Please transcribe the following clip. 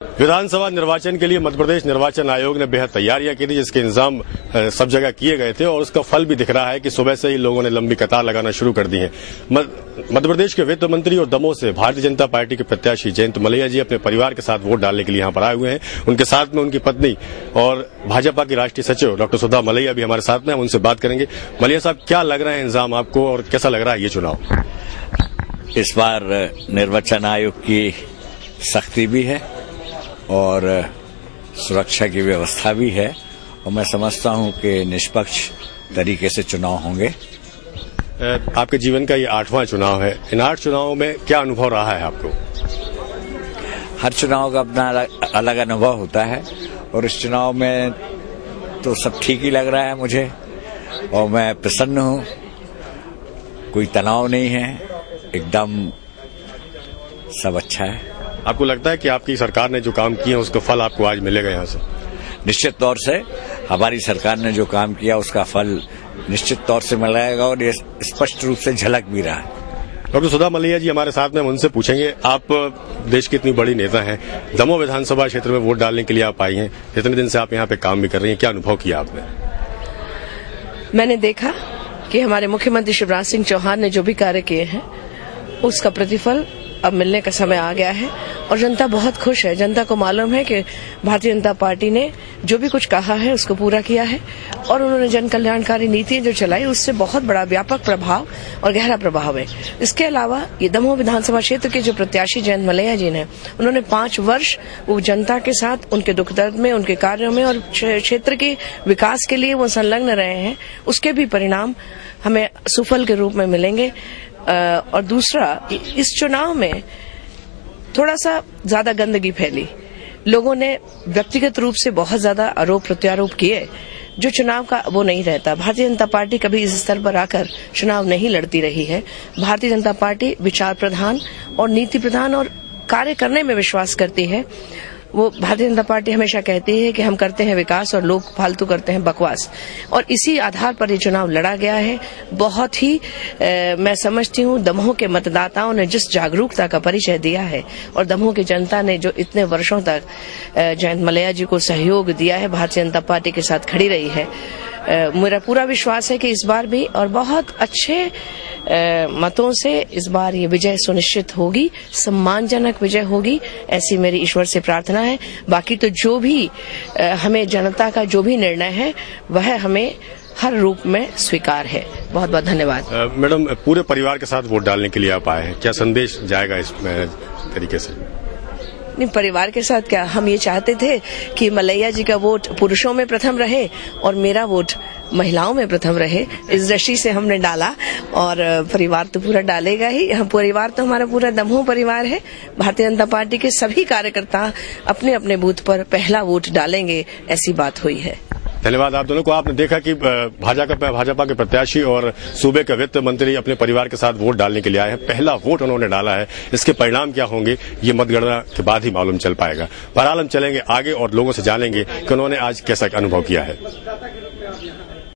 विधानसभा निर्वाचन के लिए मध्य प्रदेश निर्वाचन आयोग ने बेहद तैयारियां की थी, जिसके इंतजाम सब जगह किए गए थे और उसका फल भी दिख रहा है कि सुबह से ही लोगों ने लंबी कतार लगाना शुरू कर दी है। मध्य प्रदेश के वित्त मंत्री और दमोह से भारतीय जनता पार्टी के प्रत्याशी जयंत मलैया जी अपने परिवार के साथ वोट डालने के लिए यहाँ पर आए हुए हैं। उनके साथ में उनकी पत्नी और भाजपा की राष्ट्रीय सचिव डॉक्टर सुधा मलैया भी हमारे साथ में, हम उनसे बात करेंगे। मलैया साहब, क्या लग रहा है इंतजाम आपको और कैसा लग रहा है ये चुनाव? इस बार निर्वाचन आयोग की सख्ती भी है और सुरक्षा की व्यवस्था भी है और मैं समझता हूं कि निष्पक्ष तरीके से चुनाव होंगे। आपके जीवन का ये 8वां चुनाव है। इन 8 चुनावों में क्या अनुभव रहा है आपको? हर चुनाव का अपना अलग अनुभव होता है और इस चुनाव में तो सब ठीक ही लग रहा है मुझे और मैं प्रसन्न हूं। कोई तनाव नहीं है, एकदम सब अच्छा है। आपको लगता है कि आपकी सरकार ने जो काम किए हैं उसका फल आपको आज मिलेगा यहाँ से? निश्चित तौर से हमारी सरकार ने जो काम किया उसका फल निश्चित तौर से मिलेगा और ये स्पष्ट रूप से झलक भी रहा है। डॉक्टर सुधा मलैया जी हमारे साथ में, उनसे पूछेंगे, आप देश की इतनी बड़ी नेता हैं, दमोह विधानसभा क्षेत्र में वोट डालने के लिए आप आई हैं, इतने दिन से आप यहाँ पे काम भी कर रही हैं, क्या अनुभव किया आपने? मैंने देखा कि हमारे मुख्यमंत्री शिवराज सिंह चौहान ने जो भी कार्य किए हैं उसका प्रतिफल अब मिलने का समय आ गया है और जनता बहुत खुश है। जनता को मालूम है कि भारतीय जनता पार्टी ने जो भी कुछ कहा है उसको पूरा किया है और उन्होंने जन कल्याणकारी नीतियां जो चलाई उससे बहुत बड़ा व्यापक प्रभाव और गहरा प्रभाव है। इसके अलावा ये दमोह विधानसभा क्षेत्र के जो प्रत्याशी जयंत मलैया जी ने, उन्होंने 5 वर्ष वो जनता के साथ उनके दुख दर्द में, उनके कार्यों में और क्षेत्र के विकास के लिए वो संलग्न रहे हैं। उसके भी परिणाम हमें सुफल के रूप में मिलेंगे। और दूसरा, इस चुनाव में थोड़ा सा ज्यादा गंदगी फैली, लोगों ने व्यक्तिगत रूप से बहुत ज्यादा आरोप प्रत्यारोप किए, जो चुनाव का वो नहीं रहता। भारतीय जनता पार्टी कभी इस स्तर पर आकर चुनाव नहीं लड़ती रही है। भारतीय जनता पार्टी विचार प्रधान और नीति प्रधान और कार्य करने में विश्वास करती है। वो भारतीय जनता पार्टी हमेशा कहती है कि हम करते हैं विकास और लोग फालतू करते हैं बकवास, और इसी आधार पर ये चुनाव लड़ा गया है। बहुत ही मैं समझती हूँ दमोह के मतदाताओं ने जिस जागरूकता का परिचय दिया है और दमोह की जनता ने जो इतने वर्षों तक जयंत मलैया जी को सहयोग दिया है, भारतीय जनता पार्टी के साथ खड़ी रही है, मेरा पूरा विश्वास है कि इस बार भी और बहुत अच्छे मतों से इस बार ये विजय सुनिश्चित होगी, सम्मानजनक विजय होगी, ऐसी मेरी ईश्वर से प्रार्थना है। बाकी तो जो भी हमें जनता का जो भी निर्णय है वह हमें हर रूप में स्वीकार है। बहुत बहुत धन्यवाद। मैडम, पूरे परिवार के साथ वोट डालने के लिए आप आए हैं, क्या संदेश जाएगा इस तरीके से? नहीं, परिवार के साथ क्या, हम ये चाहते थे कि मलैया जी का वोट पुरुषों में प्रथम रहे और मेरा वोट महिलाओं में प्रथम रहे। इस दृष्टि से हमने डाला और परिवार तो पूरा डालेगा ही। परिवार तो हमारा पूरा दमोह परिवार है। भारतीय जनता पार्टी के सभी कार्यकर्ता अपने अपने बूथ पर पहला वोट डालेंगे, ऐसी बात हुई है। धन्यवाद आप दोनों को। आपने देखा कि भाजपा के प्रत्याशी और सूबे के वित्त मंत्री अपने परिवार के साथ वोट डालने के लिए आए हैं। पहला वोट उन्होंने डाला है। इसके परिणाम क्या होंगे ये मतगणना के बाद ही मालूम चल पाएगा। बहरहाल हम चलेंगे आगे और लोगों से जानेंगे कि उन्होंने आज कैसा अनुभव किया है।